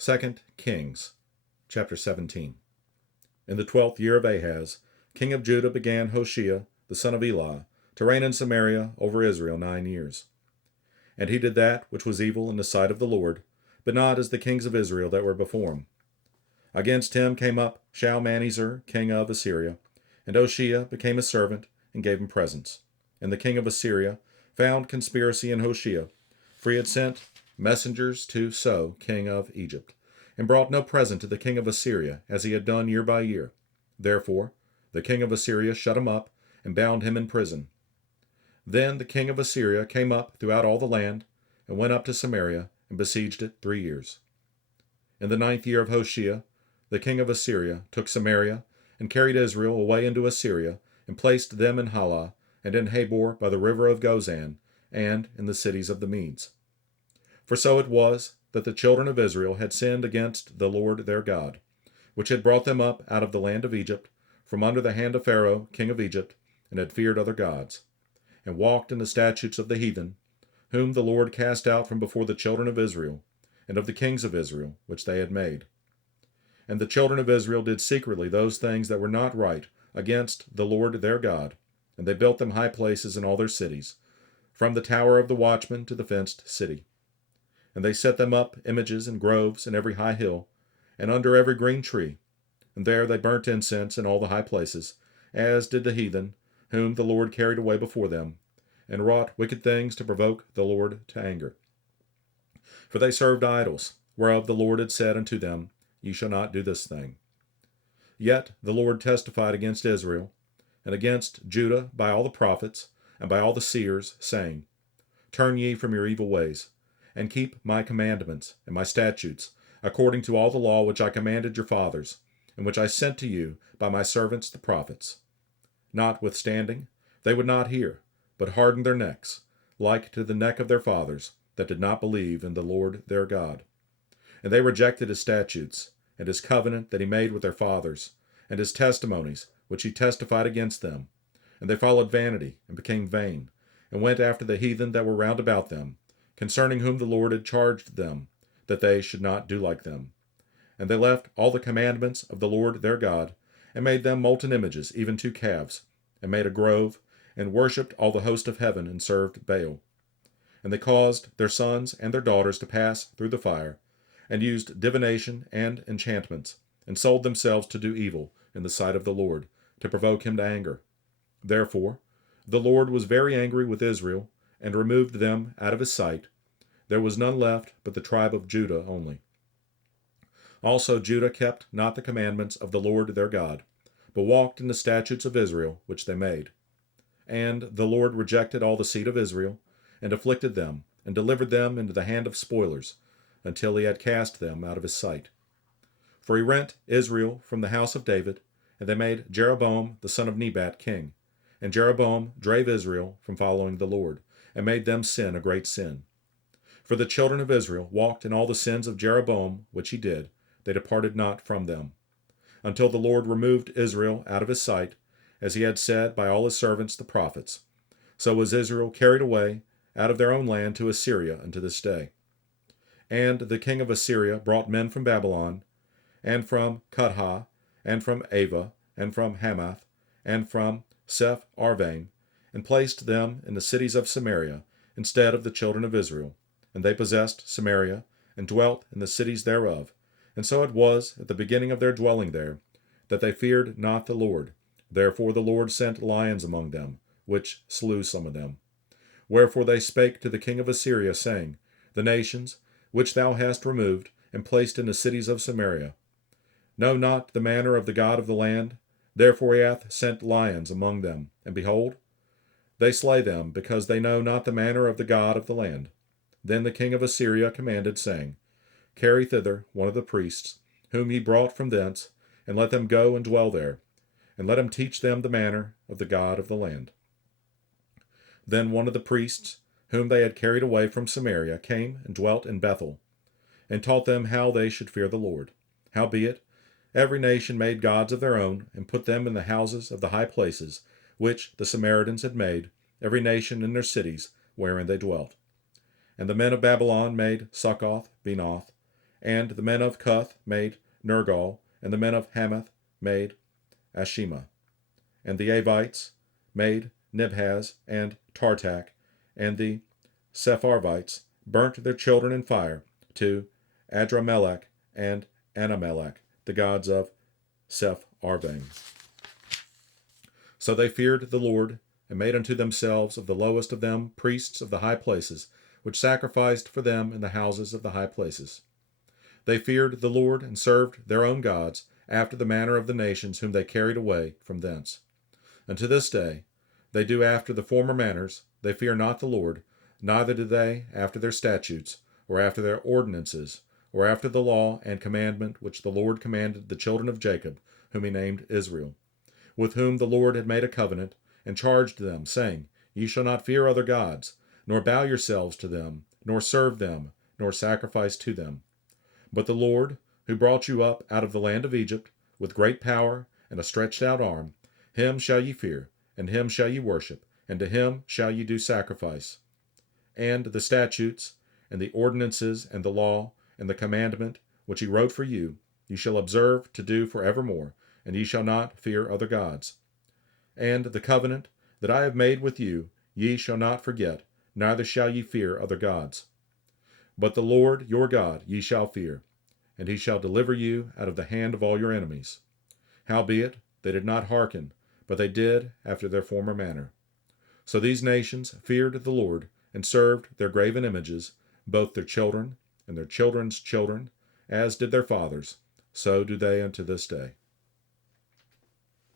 2 Kings, chapter 17. In the 12th year of Ahaz, king of Judah, began Hoshea, the son of Elah, to reign in Samaria over Israel 9 years. And he did that which was evil in the sight of the Lord, but not as the kings of Israel that were before him. Against him came up Shalmaneser, king of Assyria, and Hoshea became his servant and gave him presents. And the king of Assyria found conspiracy in Hoshea, for he had sent messengers to So, king of Egypt, and brought no present to the king of Assyria, as he had done year by year. Therefore the king of Assyria shut him up, and bound him in prison. Then the king of Assyria came up throughout all the land, and went up to Samaria, and besieged it 3 years. In the 9th year of Hoshea, the king of Assyria took Samaria, and carried Israel away into Assyria, and placed them in Halah, and in Habor by the river of Gozan, and in the cities of the Medes. For so it was that the children of Israel had sinned against the Lord their God, which had brought them up out of the land of Egypt, from under the hand of Pharaoh king of Egypt, and had feared other gods, and walked in the statutes of the heathen, whom the Lord cast out from before the children of Israel, and of the kings of Israel, which they had made. And the children of Israel did secretly those things that were not right against the Lord their God, and they built them high places in all their cities, from the tower of the watchman to the fenced city. And they set them up images in groves in every high hill, and under every green tree. And there they burnt incense in all the high places, as did the heathen, whom the Lord carried away before them, and wrought wicked things to provoke the Lord to anger. For they served idols, whereof the Lord had said unto them, Ye shall not do this thing. Yet the Lord testified against Israel, and against Judah by all the prophets, and by all the seers, saying, Turn ye from your evil ways, and keep my commandments and my statutes, according to all the law which I commanded your fathers, and which I sent to you by my servants the prophets. Notwithstanding, they would not hear, but hardened their necks, like to the neck of their fathers, that did not believe in the Lord their God. And they rejected his statutes, and his covenant that he made with their fathers, and his testimonies which he testified against them. And they followed vanity, and became vain, and went after the heathen that were round about them, concerning whom the Lord had charged them, that they should not do like them. And they left all the commandments of the Lord their God, and made them molten images, even 2 calves, and made a grove, and worshipped all the host of heaven, and served Baal. And they caused their sons and their daughters to pass through the fire, and used divination and enchantments, and sold themselves to do evil in the sight of the Lord, to provoke him to anger. Therefore the Lord was very angry with Israel, and removed them out of his sight. There was none left but the tribe of Judah only. Also Judah kept not the commandments of the Lord their God, but walked in the statutes of Israel which they made. And the Lord rejected all the seed of Israel, and afflicted them, and delivered them into the hand of spoilers, until he had cast them out of his sight. For he rent Israel from the house of David, and they made Jeroboam the son of Nebat king. And Jeroboam drave Israel from following the Lord, and made them sin a great sin. For the children of Israel walked in all the sins of Jeroboam which he did, they departed not from them, until the Lord removed Israel out of his sight, as he had said by all his servants the prophets. So was Israel carried away out of their own land to Assyria unto this day. And the king of Assyria brought men from Babylon, and from Cutha, and from Ava, and from Hamath, and from Seph Arvaim, and placed them in the cities of Samaria, instead of the children of Israel. And they possessed Samaria, and dwelt in the cities thereof. And so it was, at the beginning of their dwelling there, that they feared not the Lord. Therefore the Lord sent lions among them, which slew some of them. Wherefore they spake to the king of Assyria, saying, The nations, which thou hast removed, and placed in the cities of Samaria, know not the manner of the God of the land. Therefore he hath sent lions among them, and behold, they slay them, because they know not the manner of the God of the land. Then the king of Assyria commanded, saying, Carry thither one of the priests, whom ye brought from thence, and let them go and dwell there, and let him teach them the manner of the God of the land. Then one of the priests, whom they had carried away from Samaria, came and dwelt in Bethel, and taught them how they should fear the Lord. Howbeit, every nation made gods of their own, and put them in the houses of the high places, which the Samaritans had made, every nation in their cities wherein they dwelt. And the men of Babylon made Succoth, Benoth, And the men of Cuth made Nergal, and the men of Hamath made Ashima. And the Avites made Nibhaz and Tartak, and the Sepharvites burnt their children in fire to Adramelech and Anamelech, the gods of Sepharvaim. So they feared the Lord, and made unto themselves of the lowest of them priests of the high places, which sacrificed for them in the houses of the high places. They feared the Lord, and served their own gods, after the manner of the nations whom they carried away from thence. And to this day they do after the former manners. They fear not the Lord, neither do they after their statutes, or after their ordinances, or after the law and commandment which the Lord commanded the children of Jacob, whom he named Israel, with whom the Lord had made a covenant, and charged them, saying, Ye shall not fear other gods, nor bow yourselves to them, nor serve them, nor sacrifice to them. But the Lord, who brought you up out of the land of Egypt, with great power and a stretched out arm, him shall ye fear, and him shall ye worship, and to him shall ye do sacrifice. And the statutes, and the ordinances, and the law, and the commandment, which he wrote for you, ye shall observe to do for evermore, and ye shall not fear other gods. And the covenant that I have made with you, ye shall not forget, neither shall ye fear other gods. But the Lord your God ye shall fear, and he shall deliver you out of the hand of all your enemies. Howbeit, they did not hearken, but they did after their former manner. So these nations feared the Lord, and served their graven images, both their children and their children's children, as did their fathers, so do they unto this day.